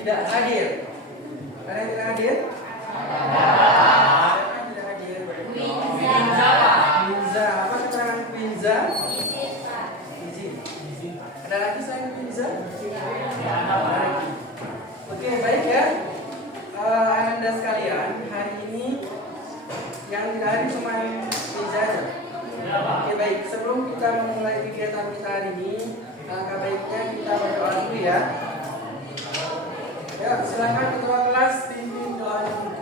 tidak hadir? Ada yang tidak hadir? Siapa yang tidak hadir? Quinza. Apa keterangan Quinza? Izin. Ada lagi selain Quinza? Oke, baik ya. Anda sekalian, hari ini yang tidak hadir cuma Quinza aja. Oke, baik. Sebelum kita memulai kegiatan kita hari ini, alangkah baiknya kita berdoa dulu ya. Ya, silakan ketua kelas pimpin doanya.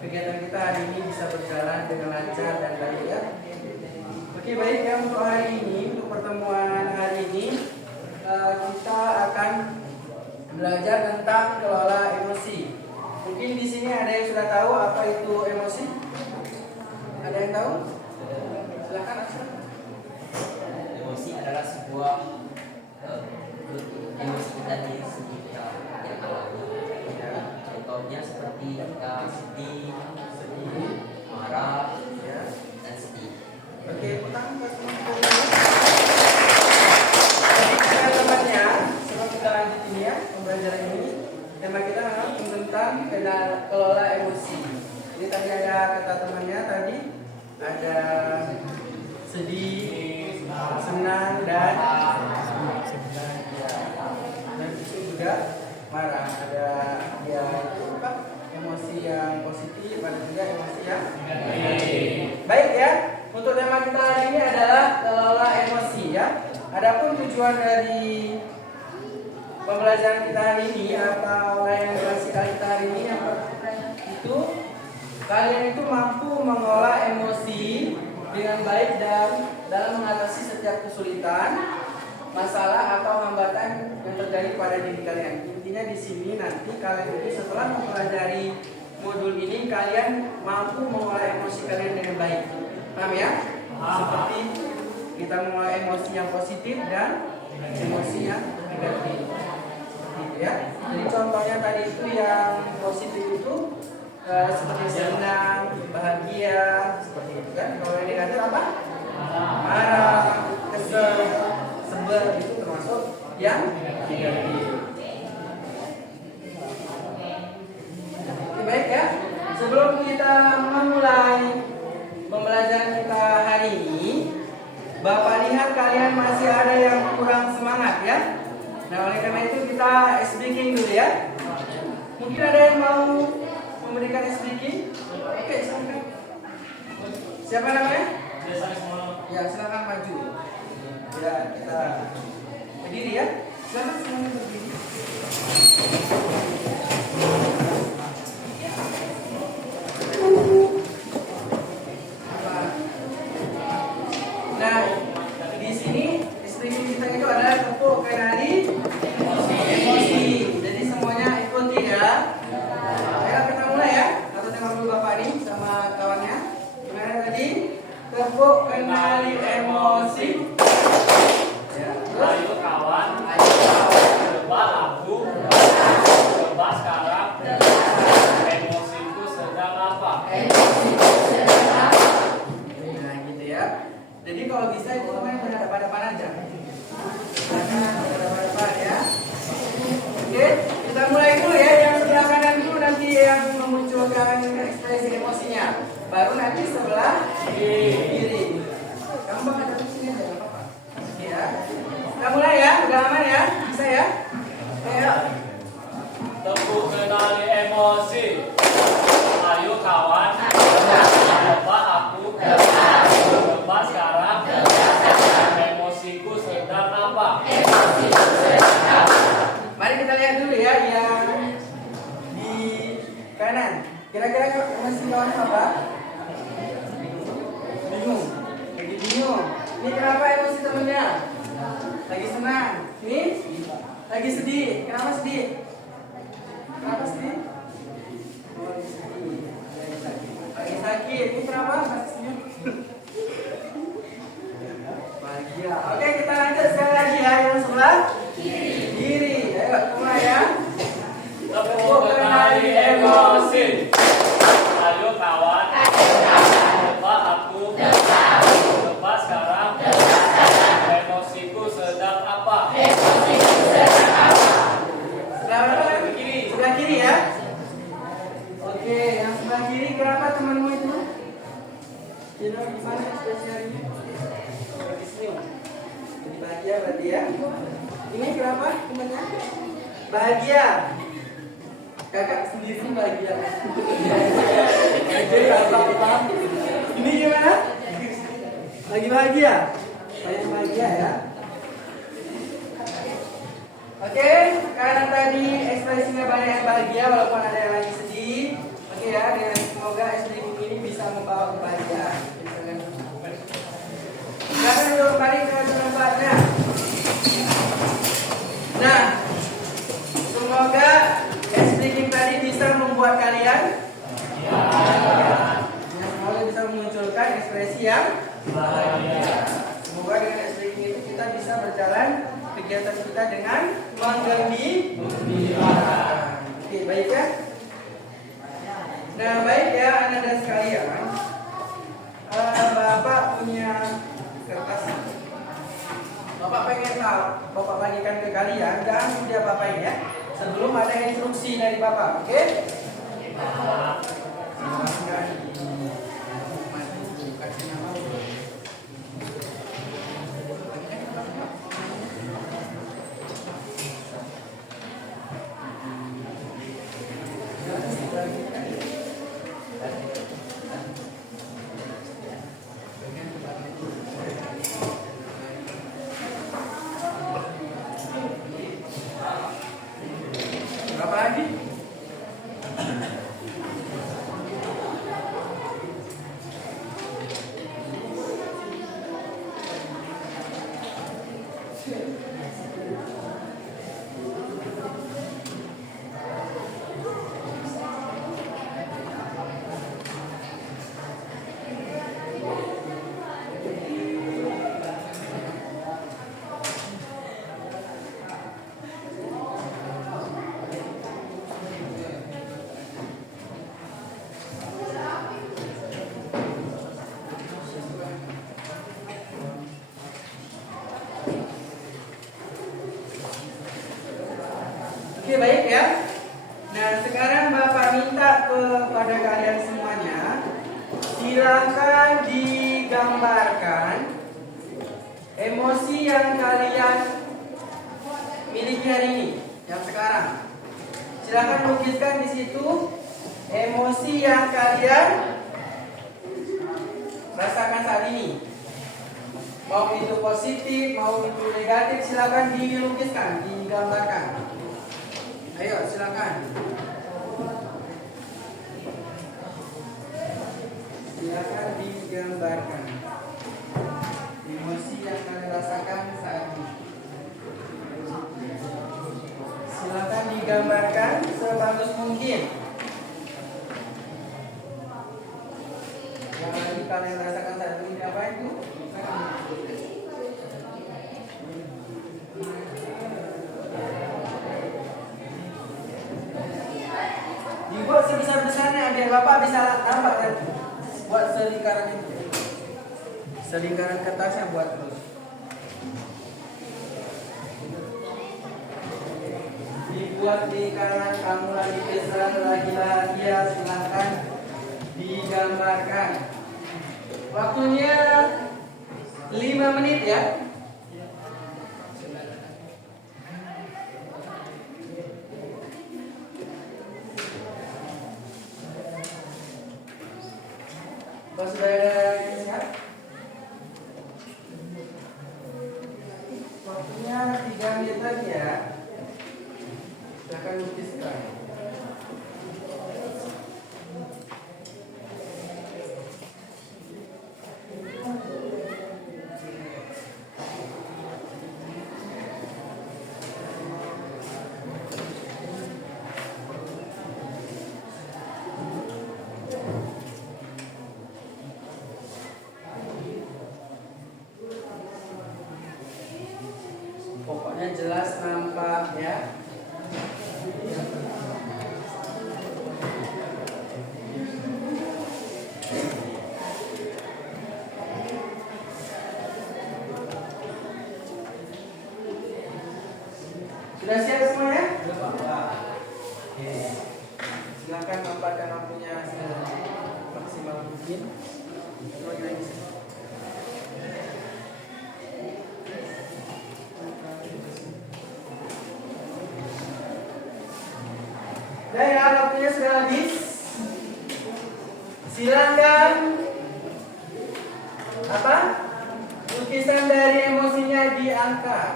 Kegiatan kita hari ini bisa berjalan dengan lancar dan baik ya. Oke, baik ya, untuk hari ini, untuk pertemuan hari ini kita akan belajar tentang kelola emosi. Mungkin di sini ada yang sudah tahu apa itu emosi? Ada yang tahu? Silakan. Emosi adalah sebuah emosi kita di segi kita yang alami. Contohnya seperti kita sedih, marah, dan sedih. Oke, utang ke teman-teman. Jadi temannya, sebelum kita lanjut ini ya, pembelajaran ini, tema kita adalah tentang kelola emosi. Jadi tadi ada kata temannya tadi ada sedih, senang dan itu juga marah. Ada ya apa? Emosi yang positif, ada juga emosi yang baik ya. Untuk tema kita hari ini adalah kelola emosi ya. Adapun tujuan dari pembelajaran kita hari ini atau yang kita hari ini itu kalian itu mampu mengolah emosi dengan baik dan dalam mengatasi setiap kesulitan, masalah atau hambatan yang terjadi pada diri kalian. Intinya di sini nanti kalian itu setelah mempelajari modul ini kalian mampu mengolah emosi kalian dengan baik. Paham ya? Seperti kita mengolah emosi yang positif dan emosi yang negatif. Gitu ya. Jadi contohnya tadi itu yang positif itu seperti senang, bahagia, seperti itu kan. Kalau yang negatif apa? Marah, kesel, sebel, itu termasuk yang negatif. Oke, baik ya. Sebelum kita memulai pembelajaran kita hari ini, Bapak lihat kalian masih ada yang kurang semangat ya. Nah, oleh karena itu kita speaking dulu ya. Mungkin ada yang mau memberikan speaking? Oke, silakan. Siapa namanya? Ya, silakan maju. Ya, kita berdiri ya. Silakan semuanya berdiri. Nah, di sini speaking kita itu adalah tepuk kenali emosi. Jadi semuanya ikuti ya. Ayo kita mulai ya. Atau tengok dulu Bapak nih sama kawannya. Gimana tadi? Tepuk kenali emosi. Ya. Ayo kawan, coba lagu, coba sekarang. Emosiku sedang apa? Nah, gitu ya. Jadi kalau bisa itu namanya berhadapan-hadapan aja. Berhadapan-hadapan ya. Oke, kita mulai dulu ya. Yang sebelah kanan dulu nanti yang memunculkan ekspresi emosinya. Baru nanti sebelah kiri. Gampang ada di sini aja, nggak apa-apa. Ya. Kira-kira emosi lawan apa? Bingung. Lagi bingung. Ini kenapa emosi temennya? Lagi senang. Ini lagi sedih. Kenapa sedih? Kenapa sedih? Oh, lagi sedih. Lagi sakit. Ini kenapa? Masih senyum. Bahagia. Oke, kita lanjut sekali lagi ya. Yang sebelah kiri. Ayo, mulai ya. Tepuk kenali emosi. Ayo kawan. Tebak aku. Tebak sekarang. Emosiku sedang apa? Sebelah mana? Sebelah kiri ya. Oke, yang sebelah kiri kenapa temanmu itu? Cino, gimana ekspresi hari ini? Lagi senyum. Jadi bahagia berarti ya. Ini kenapa temannya? Bahagia. Kakak sendiri bahagia. Jadi apa? Ini gimana? Lagi bahagia? Lagi bahagia ya. Oke, karena tadi ekspresinya banyak yang bahagia walaupun ada yang lagi sedih. Oke ya, dan semoga ekspresi ini bisa membawa kebahagiaan. Silakan dulu kembali ke tempatnya. Nah, semoga ekspresi tadi bisa membuat kalian semoga bisa memunculkan ekspresi yang bahagia. Semoga dengan ekspresi itu kita bisa berjalan kegiatan kita dengan menggembirakan. Oke, baik ya. Nah, baik ya anak-anak sekalian. Bapak punya kertas. Bapak pengen tahu, Bapak bagikan ke kalian. Jangan mudah Bapak ini ya. Sebelum ada instruksi dari Bapak, oke? Berapa lagi? Oke, baik ya. Nah, sekarang Bapak minta kepada kalian semuanya, silakan digambarkan emosi yang kalian miliki hari ini, yang sekarang. Silakan lukiskan di situ emosi yang kalian rasakan saat ini. Mau itu positif, mau itu negatif, silakan dilukiskan, digambarkan. Ayo, silakan. Silakan digambarkan emosi yang kalian rasakan saat ini. Silakan digambarkan sebagus mungkin. Yang lagi kalian rasakan saat ini apa itu? Dibuat sebesar-besarnya agar Bapak bisa nampak dan buat selingkaran itu. Selingkaran kertasnya buat terus. Dibuat lingkaran, kamu lagi kesal, lagi bahagia, silahkan digambarkan. Waktunya 5 menit ya. Kalau sudah ada yang siap, waktunya 3 menit lagi ya. Silakan lukiskan. jelas nampak ya. Sudah siap semuanya? Oke. Silakan tempatkan lampunya semaksimal mungkin. Nah ya, waktunya sudah habis. Silakan apa? Lukisan dari emosinya diangkat.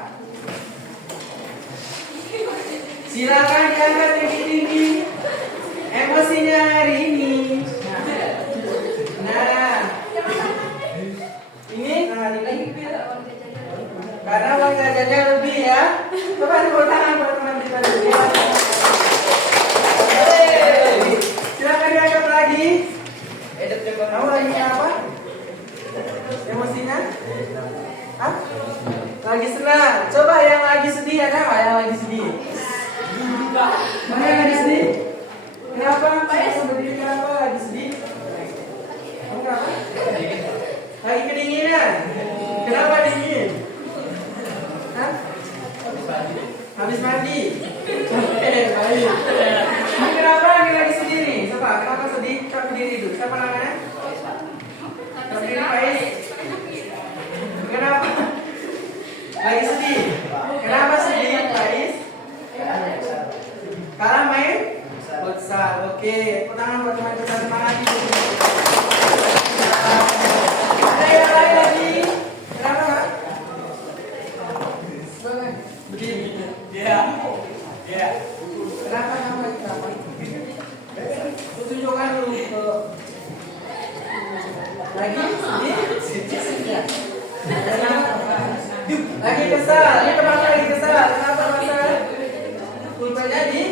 Silakan diangkat tinggi-tinggi. Emosinya hari ini. Nah, ini karena uang jajannya lebih ya. Coba tepuk tangan buat teman kita dulu. Silakan diangkat lagi. Kamu lagi apa? Emosinya? Hah? Lagi senang. Coba yang lagi sedih ada nggak? Yang lagi sedih? Mana yang lagi sedih? Kenapa? Berdiri kenapa lagi sedih? Kamu kenapa? Lagi kedinginan. Kenapa dingin? Hah? Habis mandi. Oke, baik. Ini kenapa lagi sedih nih? Coba, kenapa sedih? Coba berdiri dulu. Siapa namanya? Berdiri Faiz. Kenapa? Lagi sedih. Kenapa sedih, Faiz? Kalah main? Futsal. Oke, tangan buat teman kita semangat itu. Ada yang lain lagi? Kenapa nggak? Begini. Iya. Iya. Kenapa? Tunjukkan dulu ke lagi sedih. Lagi kesal. Ini teman lagi kesal. Kenapa kesal? Pulpanya di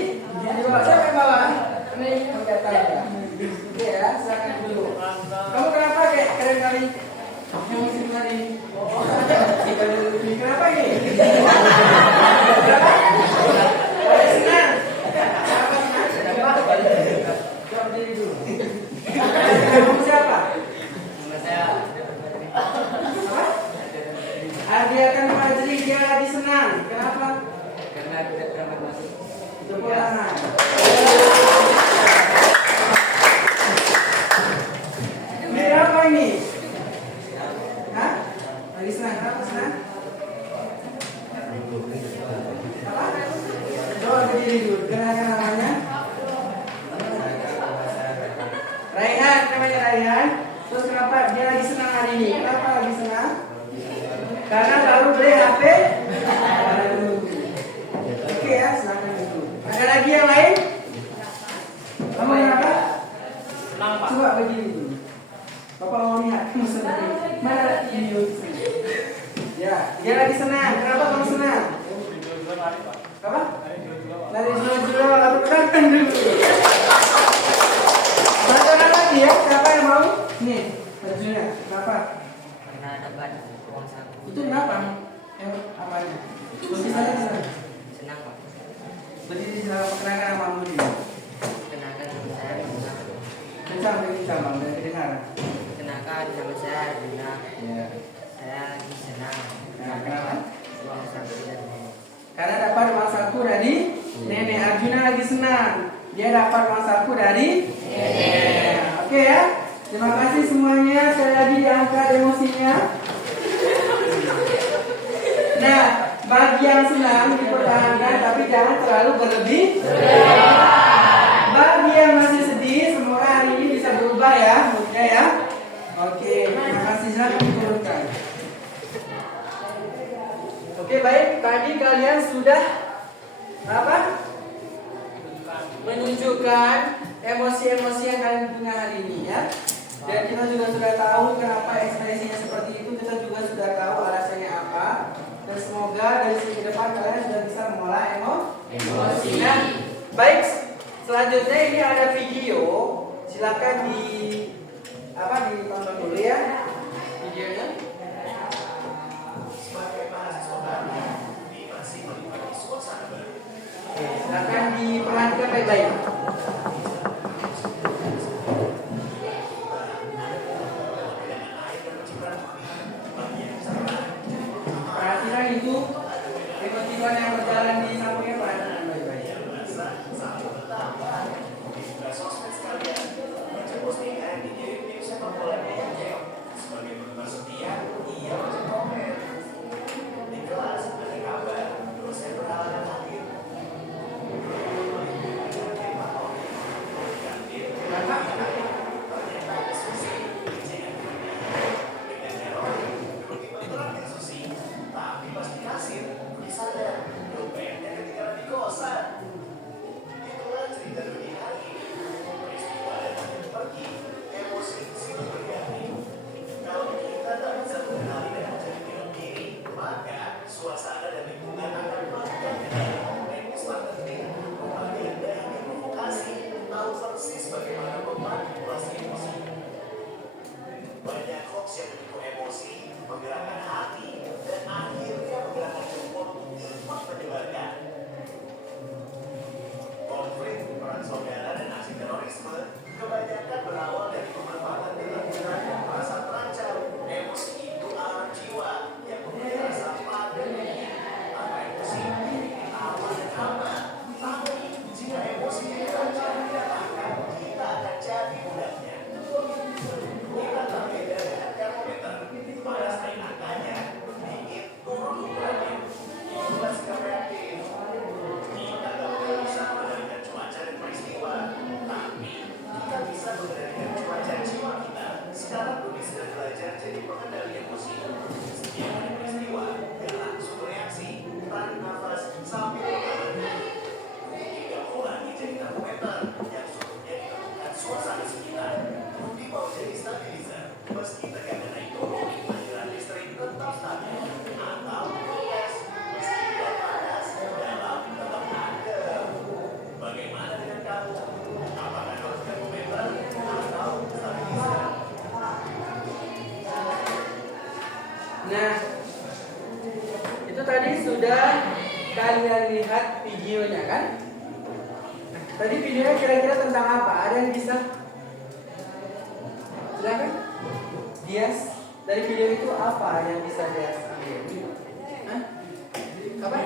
bawah. Siapa yang bawa? Ini kelihatan ya. Oke ya, silakan dulu. Kamu kenapa kayak keren kali? Emosi kali. Kenapa ini? Kenapa? Lagi senang. Kenapa senang? Coba berdiri dulu. Kamu siapa? Apa? Dia akan mengajari dia lagi senang. Kenapa? Karena tidak pernah masuk. Tepuk tangan. Ini apa ini? Hah? Lagi senang? Kenapa senang? Apa? Coba berdiri dulu. Kenapa namanya? Raihan, namanya Raihan. Terus kenapa dia lagi senang hari ini? Kenapa lagi senang? Karena baru beli HP. Oke ya, silakan dulu. Ada lagi yang lain? Kamu kenapa? Senang, Pak. Coba begini dulu. Bapak mau lihat kamu senang. Mana video? Ya, dia lagi senang. Kenapa kamu senang? Apa? Lari jual-jual atau berangkat dulu. Bacaan lagi ya, siapa yang mau? Nih, bajunya. Kenapa? Karena dapat uang saku. Itu kenapa? Apanya? Tulisannya senang. Senang, Pak. Berdiri dalam perkenalkan namamu dulu. Kenakan nama saya Arjuna. Kencang dari cabang dan kedengaran. Kenakan nama saya Arjuna. Ya. Saya lagi senang. Nah, kenapa? Uang saku dan nenek. Karena dapat uang saku dari nenek. Arjuna lagi senang. Dia dapat uang saku dari nenek. Oke ya. Terima kasih semuanya. Sekali lagi diangkat emosinya. Nah, bagi yang senang dipertahankan, tapi jangan terlalu berlebih. Bagi yang masih sedih, semoga hari ini bisa berubah ya, moodnya ya. Oke, terima kasih. Silakan diturunkan. Oke, baik. Tadi kalian sudah apa? Menunjukkan emosi-emosi yang kalian punya hari ini ya. Dan kita juga sudah tahu kenapa ekspresinya seperti itu. Kita juga sudah tahu alasannya apa. Dan semoga dari sini ke depan kalian sudah bisa mengolah emosi. Nah, baik. Selanjutnya ini ada video. Silakan ditonton dulu ya videonya. Sebagai mahasiswa baru di masing baik-baik. Perhatikan itu emoticon yang berjalan di sampingnya, perhatikan baik-baik. Nah, itu tadi sudah kalian lihat videonya kan? Nah, tadi videonya kira-kira tentang apa? Ada yang bisa? Silakan. Dias, dari video itu apa yang bisa Dias ambil? Hah? Apa?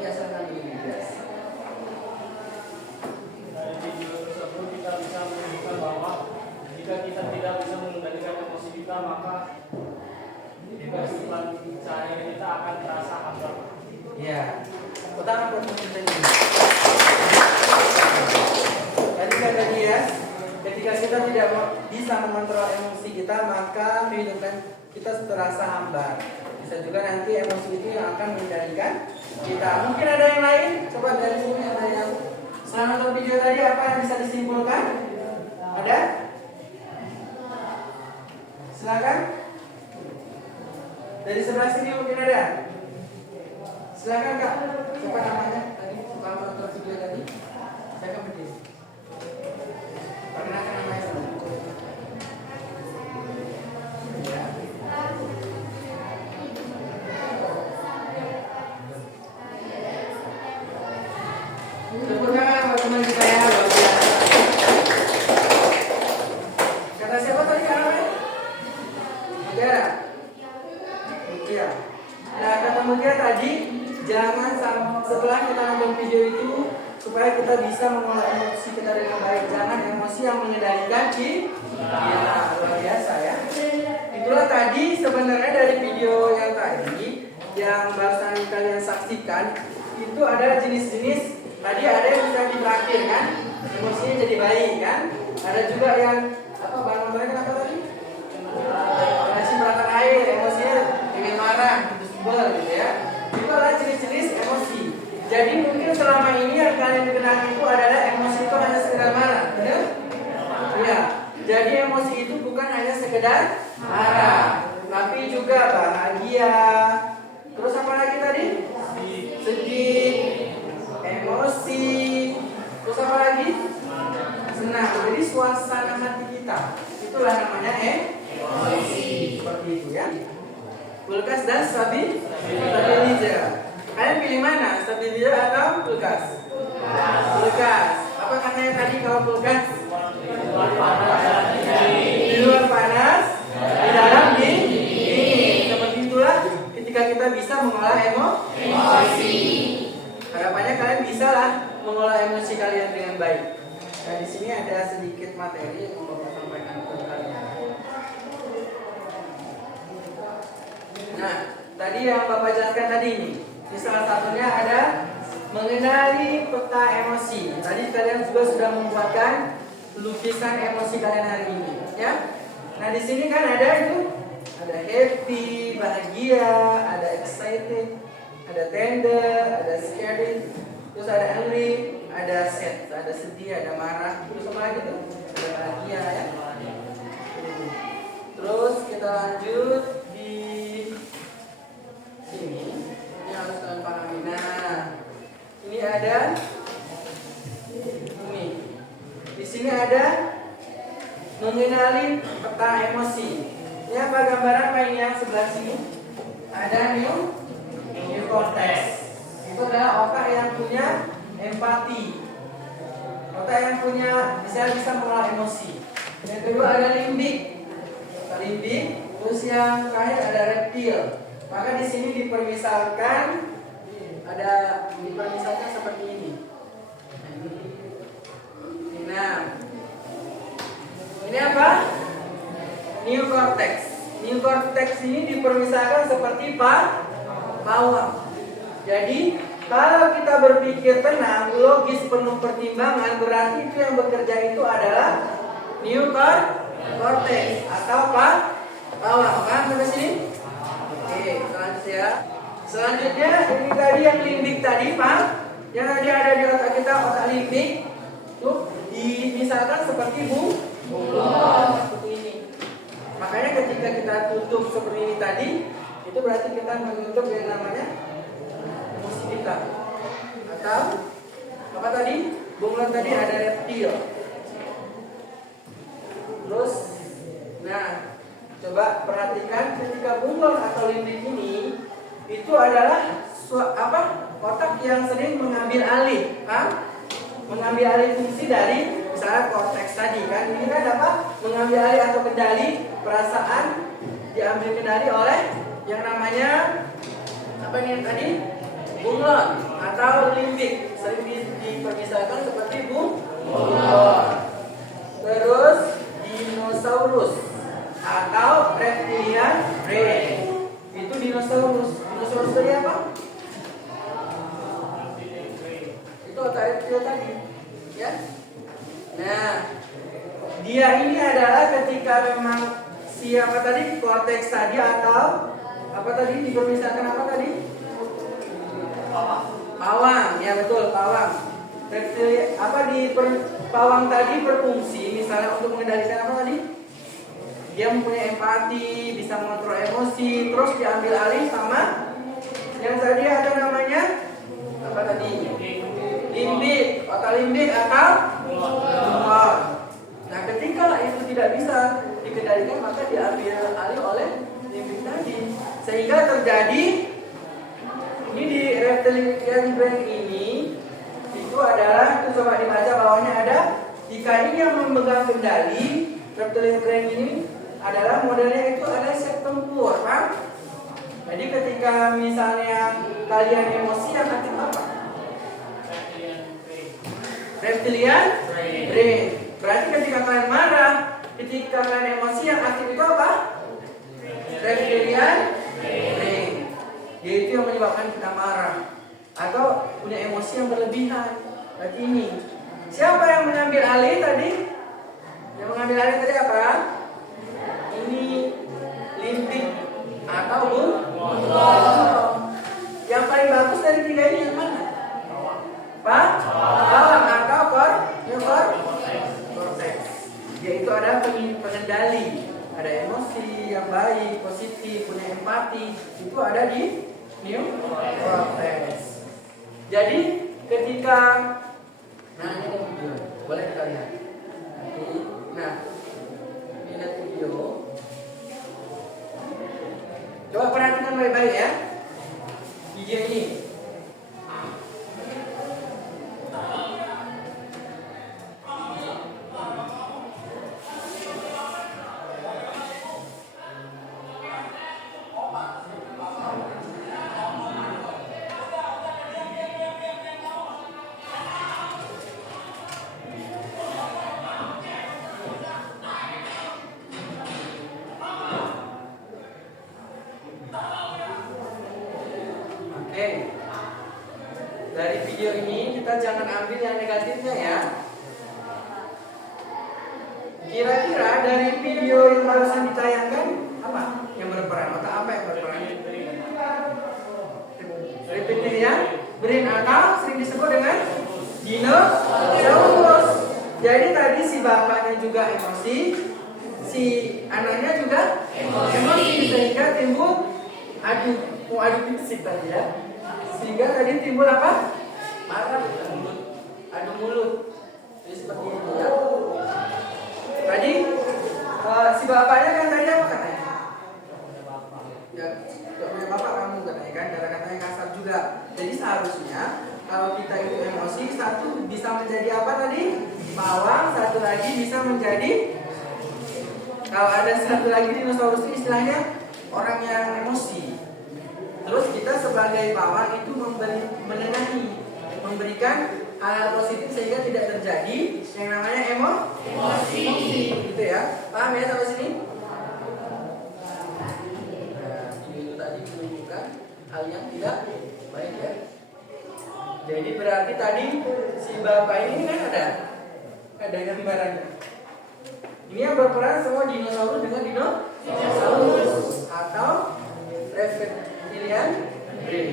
Dias ambil Dias. Dari video tersebut kita bisa menunjukkan bahwa jika kita tidak bisa mengendalikan emosi kita, maka kehidupan sehari-hari kita akan terasa hambar. Ya, pertama ini. Tadi kata Dias, ketika kita tidak bisa mengontrol emosi kita, maka kehidupan kita terasa hambar. Bisa juga nanti emosi itu yang akan mengendalikan kita. Mungkin ada yang lain? Coba dari sini ada yang selama nonton video tadi apa yang bisa disimpulkan? Ada? Silakan. Dari sebelah sini mungkin ada. Silakan Kak. Siapa namanya? Tadi selama nonton video tadi. Saya akan berdiri. Perkenalkan namanya dulu. Ya. Tepuk tangan buat teman kita ya, luar biasa. Kata siapa tadi namanya? Mutiara. Mutiara. Nah, kata Mutiara tadi, jangan setelah kita nonton video itu supaya kita bisa mengolah emosi kita dengan baik. Jangan emosi yang mengendalikan kita. Luar biasa ya. Itulah tadi sebenarnya dari video yang tadi yang barusan kalian saksikan itu ada jenis-jenis. Tadi ada yang bisa ditraktir kan, emosinya jadi baik kan. Ada juga yang apa barang-barang apa tadi? Kasih perangkat air, emosinya ingin marah, gitu sebel gitu ya. Itu adalah jenis-jenis emosi. Jadi mungkin selama ini yang kalian kenal itu adalah emosi itu hanya sekedar marah, benar? Iya. Jadi emosi itu bukan hanya sekedar marah, tapi juga bahagia. Terus apa lagi tadi? Sedih, emosi. Terus apa lagi? Senang. Jadi suasana hati kita. Itulah namanya emosi. Seperti itu ya. Kulkas dan stabilizer. Kalian pilih mana? Stabilizer atau kulkas? Kulkas. Apakah namanya tadi kalau kulkas? Di luar panas, di dalam dingin. Seperti itulah ketika kita bisa mengolah emosi. Harapannya kalian bisa lah mengolah emosi kalian dengan baik. Nah, di sini ada sedikit materi yang mau Bapak sampaikan ke kalian. Nah, tadi yang Bapak jelaskan tadi ini, di salah satunya ada mengenali peta emosi. Tadi kalian juga sudah membuatkan lukisan emosi kalian hari ini, ya. Nah, di sini kan ada itu, ada happy, bahagia, ada excited, ada tender, ada scared, terus ada angry, ada sad, ada sedih, ada marah, terus apa lagi tuh? Ada bahagia, ya. Terus kita lanjut di sini. Ini harus kalian pahami. Nah, ini ada ini. Di sini ada mengenali peta emosi. Ini apa gambaran apa ini yang sebelah sini? Ada neocortex. Itu adalah otak yang punya empati. Otak yang punya bisa mengolah emosi. Yang kedua ada limbik. Terus yang terakhir ada reptil. Maka di sini dipermisalkan seperti ini. Nah, ini apa? Neocortex. Neocortex ini dipermisalkan seperti bawang. Jadi kalau kita berpikir tenang, logis, penuh pertimbangan, berarti itu yang bekerja itu adalah neocortex atau bawang. Kan sampai sini? Oke, selanjutnya. Selanjutnya ini tadi yang limbik tadi, Pak. Yang tadi ada di otak kita, otak limbik. Tuh misalkan seperti bunglon seperti ini. Makanya ketika kita tutup seperti ini tadi, itu berarti kita menutup yang namanya emosi kita. Atau apa tadi? Bunglon tadi ada reptil. Terus, nah, coba perhatikan ketika bunglon atau limbik ini itu adalah otak yang sering mengambil alih, mengambil alih fungsi dari misalnya korteks tadi kan. Ini kan apa? Mengambil alih atau kendali perasaan diambil kendali oleh yang namanya apa nih tadi? Bunglon atau limbik. Sering dipermisalkan seperti bunglon. Terus dinosaurus atau reptilian brain. Itu dinosaurus. Dinosaurus tadi apa? Itu otak reptil tadi, ya. Nah, dia ini adalah ketika memang siapa tadi korteks tadi atau apa tadi dipermisalkan apa tadi? Pawang, ya betul, pawang. Reptil pawang tadi berfungsi misalnya untuk mengendalikan apa tadi? Dia mempunyai empati, bisa mengontrol emosi, terus diambil alih sama yang tadi ada namanya apa tadi? Limbik, otak limbik atau bunglon. Nah, ketika itu tidak bisa dikendalikan maka diambil alih oleh limbik tadi, sehingga terjadi ini di reptilian brain ini itu adalah itu coba dibaca bawahnya ada jika ini yang memegang kendali reptilian brain ini adalah modelnya itu ada set tempur, kan? Jadi ketika misalnya kalian emosi yang aktif apa? Reptilian brain. Berarti ketika kalian marah, ketika kalian emosi yang aktif itu apa? Reptilian brain. Yaitu yang menyebabkan kita marah atau punya emosi yang berlebihan. Berarti ini. Siapa yang mengambil alih tadi? Yang mengambil alih tadi apa? Ini limbik atau bunglon. Yang paling bagus dari tiga ini yang mana? Pak? Bawang atau korteks. Yaitu ada pengendali, ada emosi yang baik, positif, punya empati. Itu ada di neocortex. Jadi ketika nah ini ada video, boleh kita lihat. Nah, ini lihat video. Coba perhatikan baik-baik ya video ini. Oke. Dari video ini kita jangan ambil yang negatifnya ya. Kira-kira dari video yang barusan ditayangkan apa yang berperan atau apa yang berperan? Reptilnya, brain atau sering disebut dengan dinosaurus. Jadi tadi si bapaknya juga emosi, si anaknya juga emosi sehingga timbul adu fisik tadi ya. Sehingga tadi timbul apa? Marah, adu mulut. Jadi seperti itu ya. Tadi si bapaknya kan tadi apa katanya? Ya, gak punya bapak kamu katanya kan, karena katanya kasar juga. Jadi seharusnya kalau kita itu emosi, satu bisa menjadi apa tadi? Bawang, satu lagi bisa menjadi. Kalau ada satu lagi dinosaurus itu istilahnya orang yang emosi. Terus kita sebagai bawang itu menengahi, memberikan hal positif sehingga tidak terjadi yang namanya emosi. Gitu ya. Paham ya sampai sini? Itu tadi menunjukkan hal yang tidak baik ya. Jadi berarti tadi si bapak ini kan ada gambarannya. Ini yang berperan semua dinosaurus dengan dinosaurus atau reptilian brain.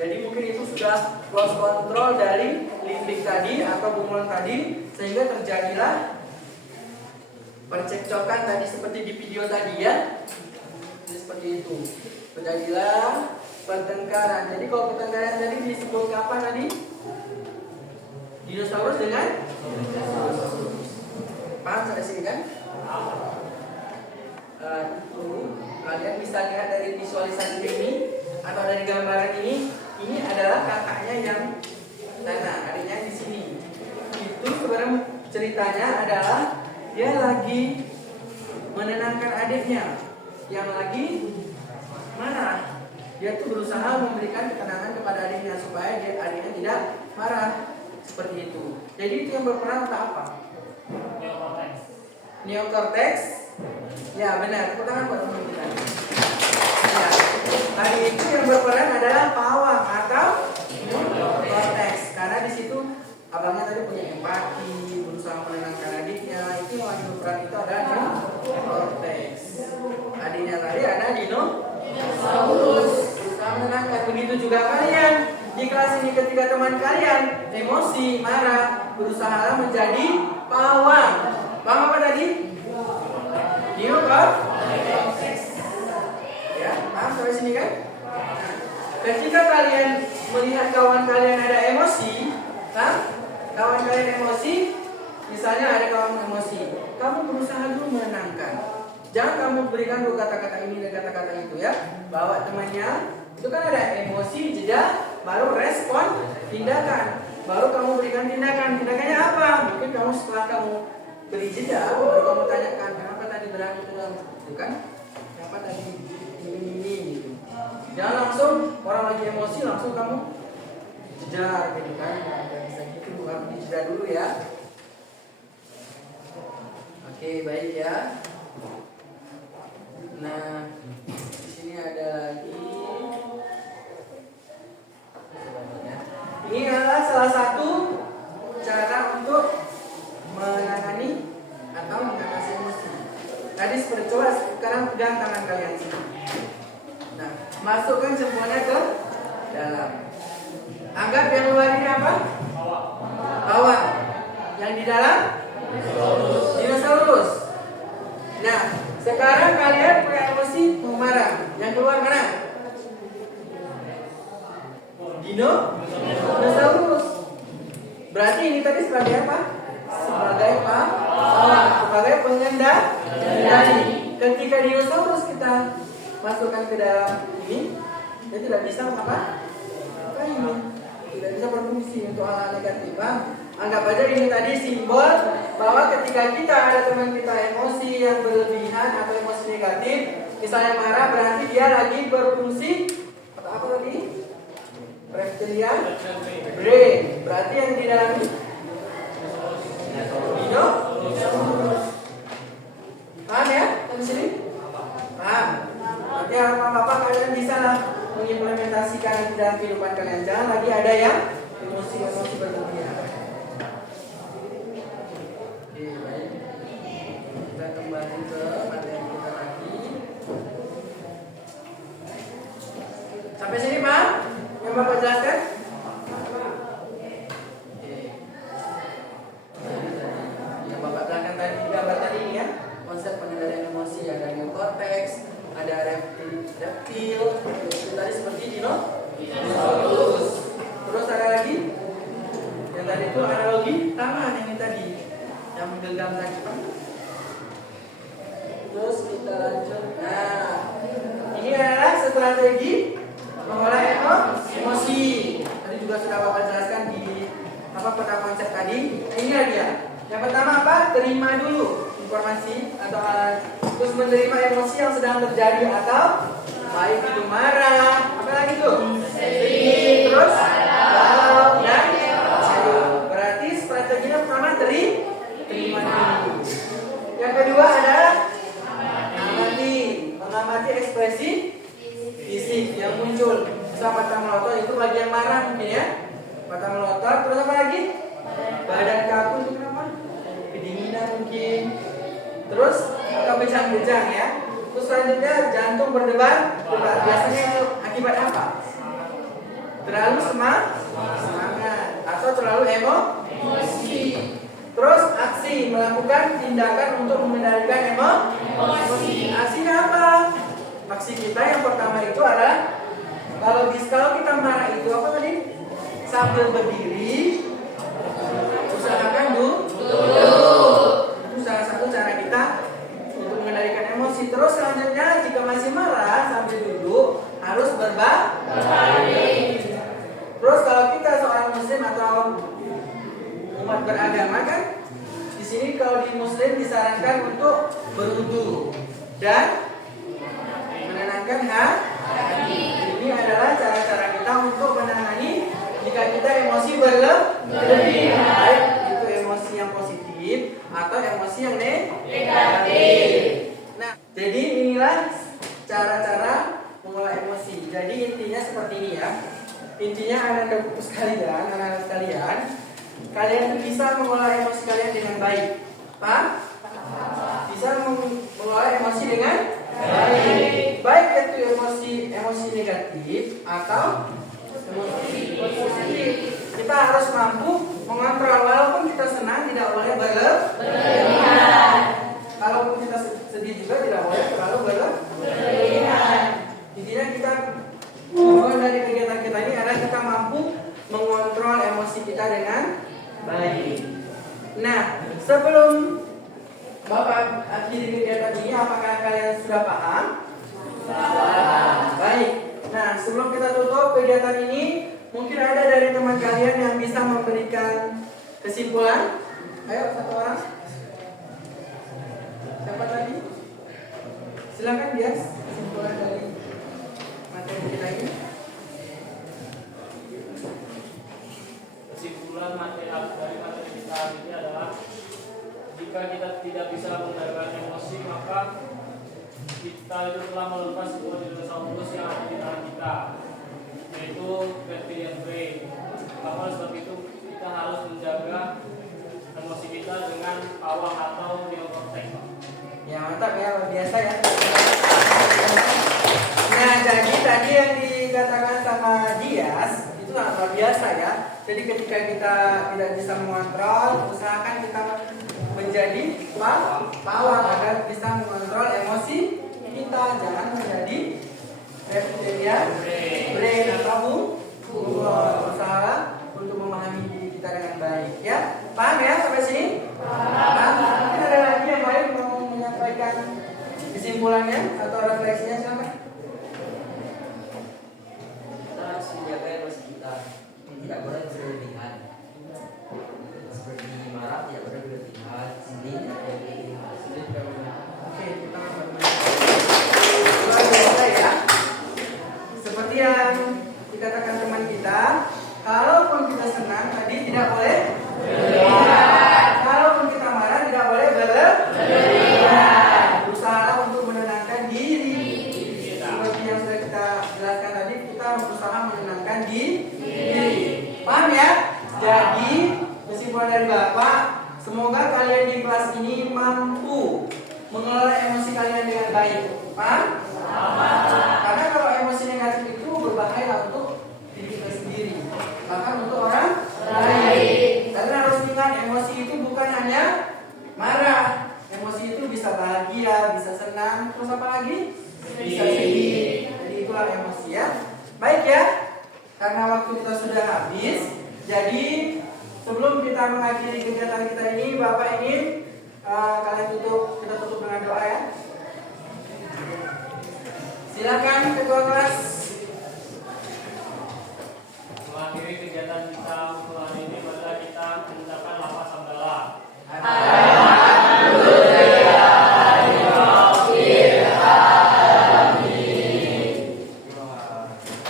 Jadi mungkin itu sudah lost control dari limbik tadi atau bunglon tadi sehingga terjadilah percekcokan tadi seperti di video tadi ya. Jadi seperti itu. Terjadilah pertengkaran. Jadi kalau pertengkaran tadi disebut apa tadi? Dinosaurus dengan dinosaurus. Paham sampai sini kan? Itu kalian bisa lihat dari visualisasi ini atau dari gambaran ini. Ini adalah kakaknya yang sana, adiknya di sini. Itu sebenarnya ceritanya adalah dia lagi menenangkan adiknya yang lagi marah. Dia tuh berusaha memberikan ketenangan kepada adiknya supaya adiknya tidak marah. Seperti itu. Jadi itu yang berperan untuk apa? Neocortex. Ya benar. Tepuk tangan buat teman kita. Ya. Tadi itu yang berperan adalah pawang atau neocortex. Karena di situ abangnya tadi punya empati, berusaha menenangkan adiknya. Itu yang lagi berperan itu adalah neocortex. Adiknya tadi ada dinosaurus. Berusaha menenangkan. Begitu juga kalian. Di kelas ini ketika teman kalian emosi, marah, berusaha menjadi pawang. Paham apa tadi? Neocortex. Ya, paham sampai sini kan? Ketika kalian melihat kawan kalian ada emosi, kan? Kawan kalian emosi, misalnya ada kawan emosi, kamu berusaha dulu menenangkan. Jangan kamu berikan dulu kata-kata ini dan kata-kata itu ya. Bawa temannya. Itu kan ada emosi, jeda, baru respon, tindakan. Baru kamu berikan tindakan. Tindakannya apa? Mungkin kamu setelah kamu beri jeda, baru kamu tanyakan kenapa tadi berani itu kan? Kenapa tadi ini gitu. Jangan langsung orang lagi emosi langsung kamu jeda gitu kan? Nggak bisa gitu, kamu dijeda dulu ya. Oke, baik ya. Nah, di sini ada lagi. Ini adalah salah satu cara untuk menangani atau mengatasi emosi. Tadi seperti coba sekarang pegang tangan kalian sini. Nah, masukkan semuanya ke dalam. Anggap yang luar ini apa? Bawah. Yang di dalam? Dinosaurus. Nah, sekarang kalian punya emosi mau marah. Yang keluar mana? Dinosaurus. Berarti ini tadi sebagai apa? Sebagai pawang, sebagai pengendali. Ketika dinosaurus kita masukkan ke dalam ini, dia tidak bisa apa? Ini tidak bisa berfungsi untuk hal negatif. Anggap aja ini tadi simbol bahwa ketika kita ada teman kita emosi yang berlebihan atau emosi negatif, misalnya marah, berarti dia lagi berfungsi atau apa tadi? Reptilian brain. Berarti yang di dalam ini dinosaurus. Paham ya? Di sini? Paham? Berarti apa-apa kalian bisa lah mengimplementasikan dan kehidupan kalian. Jangan lagi ada yang emosi-emosi berlebihan. Oke, baik. Kita kembali ke materi kita lagi. Sampai sini, Pak? Yang Bapak jelaskan? Yang Bapak jelaskan tadi di gambar tadi ini ya, konsep pengendalian emosi, ada neokorteks, ada reptil tadi seperti dinosaurus. Terus ada lagi yang tadi itu analogi tangan yang ini tadi yang menggenggam tadi, Pak. Terus kita lanjut. Nah, ini adalah strategi mengolah emosi. Tadi juga sudah Bapak jelaskan di pada konsep tadi. Ini dia. Yang pertama apa? Terima dulu informasi atau terus menerima emosi yang sedang terjadi atau baik itu marah, apa lagi tuh? Sedih, terus galau dan kecewa. Berarti strateginya pertama terima dulu. Yang kedua adalah mengamati ekspresi fisik yang muncul. Misal mata melotot itu bagian marah mungkin ya. Mata melotot, terus apa lagi? Badan kaku itu kenapa? Kedinginan mungkin. Terus atau bejang-bejang ya. Terus selanjutnya jantung berdebar. Biasanya itu akibat apa? Terlalu semangat atau terlalu emosi. Terus aksi, melakukan tindakan untuk mengendalikan emosi. Aksinya apa? Aksi kita yang pertama itu adalah kalau kita marah itu apa tadi? Sambil berdiri, usahakan duduk. Itu salah satu cara kita untuk mengendalikan emosi. Terus selanjutnya jika masih marah sambil duduk harus berbalik. Terus kalau kita seorang muslim atau umat beragama kan, di sini kalau di muslim disarankan untuk berwudu dan menenangkan hati. Ini adalah cara-cara kita untuk menangani jika kita emosi berlebih, baik itu emosi yang positif atau emosi yang negatif. Nah, jadi inilah cara-cara mengolah emosi. Jadi intinya seperti ini ya. Intinya anak-anak sekalian, kalian itu bisa mengolah emosi kalian dengan baik. Pak? Bisa mengolah emosi dengan baik. Baik itu emosi negatif atau emosi positif. Kita harus mampu mengontrol. Walaupun kita senang tidak boleh berlebihan. Kalaupun kita sedih juga tidak boleh terlalu berlebihan. Intinya kita tujuan dari kegiatan kita ini adalah kita mampu mengontrol emosi kita dengan baik. Nah, sebelum Bapak akhiri kegiatan ini, apakah kalian sudah paham? Baik. Nah, sebelum kita tutup kegiatan ini, mungkin ada dari teman kalian yang bisa memberikan kesimpulan. Ayo, satu orang. Siapa tadi? Silakan Bias, kesimpulan dari materi kita ini. Kesimpulan dari materi kita ini adalah jika kita tidak bisa mengendalikan emosi, maka kita itu telah melepas sebuah dinosaurus yang ada di dalam kita, yaitu reptilian brain. Maka oleh sebab itu kita harus menjaga emosi kita dengan pawang atau neokorteks. Ya mantap ya, luar biasa ya. Nah, jadi tadi yang dikatakan sama Dias itu sangat luar biasa ya. Jadi ketika kita tidak bisa mengontrol, usahakan kita menjadi pawang agar bisa mengontrol emosi kita. Jangan menjadi reptilian brain atau bunglon. Usaha untuk memahami diri kita dengan baik ya. Paham ya sampai sini? Paham. Mungkin ada lagi yang lain mau menyampaikan kesimpulannya atau refleksinya, silakan. Kita harus menjaga emosi kita, tidak boleh berlebihan. Seperti marah tidak boleh berlebihan, sedih tidak boleh berlebihan. Oke, kita luar biasa ya. Seperti yang dikatakan teman kita, kalaupun kita senang tadi tidak boleh berlebihan. Kalaupun kita marah tidak boleh berlebihan. Berusaha untuk menenangkan diri. Seperti yang sudah kita jelaskan tadi, kita berusaha menenangkan diri. diri. Paham ya? Jadi kesimpulan dari Bapak, semoga kalian di kelas ini mampu mengelola emosi kalian dengan baik. Paham? Karena kalau emosi negatif itu berbahaya untuk diri kita sendiri, bahkan untuk orang lain. Karena harus ingat, emosi itu bukan hanya marah. Emosi itu bisa bahagia, bisa senang, terus apa lagi? Bisa sedih. Jadi itulah emosi ya. Baik ya, karena waktu kita sudah habis, jadi sebelum kita mengakhiri kegiatan kita ini, Bapak ingin kita tutup dengan doa ya. Silakan ketua kelas. Mengakhiri kegiatan kita untuk hari ini, mari kita mengucapkan lafaz hamdalah.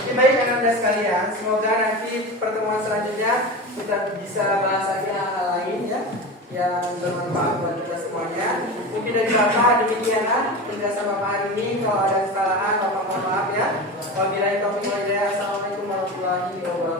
Oke, baik anak-anak sekalian, semoga nanti pertemuan selanjutnya kita bisa bahas lagi hal-hal lain ya yang bermanfaat buat kita semuanya. Mungkin dari Bapak demikian penjelasan Bapak hari ini. Kalau ada kesalahan Bapak mohon maaf ya. Wabillahi taufiq wal hidayah. Assalamualaikum warahmatullahi wabarakatuh.